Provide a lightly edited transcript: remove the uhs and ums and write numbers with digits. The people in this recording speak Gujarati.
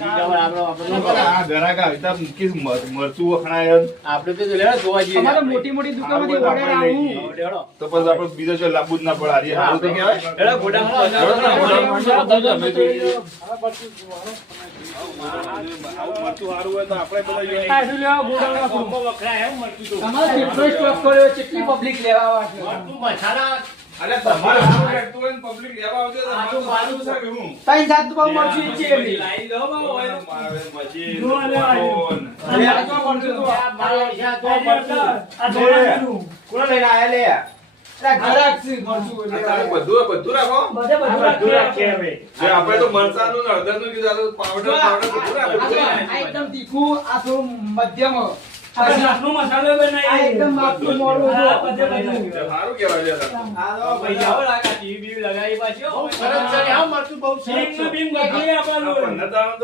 આ ઘરાક આવતા મૂકીશ મરચું વખણાય આપણે તો લેવા જોવા જઈએ તમારે મોટી મોટી દુકાનમાંથી ઓર્ડર આવું તો પછી આપણે બીજો જો લાંબુ જ ના પડે હારી હારું તો કહેવાય એડા ગોડામાં બતાવજો અમે જોઈએ આવું મરચું હારું હોય તો આપણે બધા આ શું લેવા ગોડાઉન રાખો વખરાય એમ મરચું તો તમારે કેટલો સ્ટોક કર્યો કેટલી પબ્લિક લેવા આવે છે મસાલા અરે તમારે હારું લાગતું હોય ને પબ્લિક લેવા આવશે તો મારું છે કે હું તઈ જાત તો બહુ મરચું ઈચ્છે એમની. લાઈ દો બા હોય મારે મજી જો લે આવ્યો. ફોન. અરે આ તો મરચું તો મારા ઈચ્છા તો આ ધોવાનું. કોણ લઈને આયા લે આ ઘરાક છે મરચું આ તારે બધું રાખો બધે બધું રાખીએ હવે. જે આપણે તો મરચાનું ને હળદરનું કીધું આ તો પાવડર બધું રાખો આ એકદમ તીખું આ થોડું મધ્યમ આપણે નાખનો મસાલો બનાવીએ. આ એકદમ માપનું મોડું હા, બધું. બધે બધું. સારું કહેવાય લે પૈસા હો લાગા ટીવી બીવી લગાવી પાછી સરસ છે આ મરચું બહુ સરસ સિંગ છે બીંગ બધું આપવાનું. આપણને તો આમ તો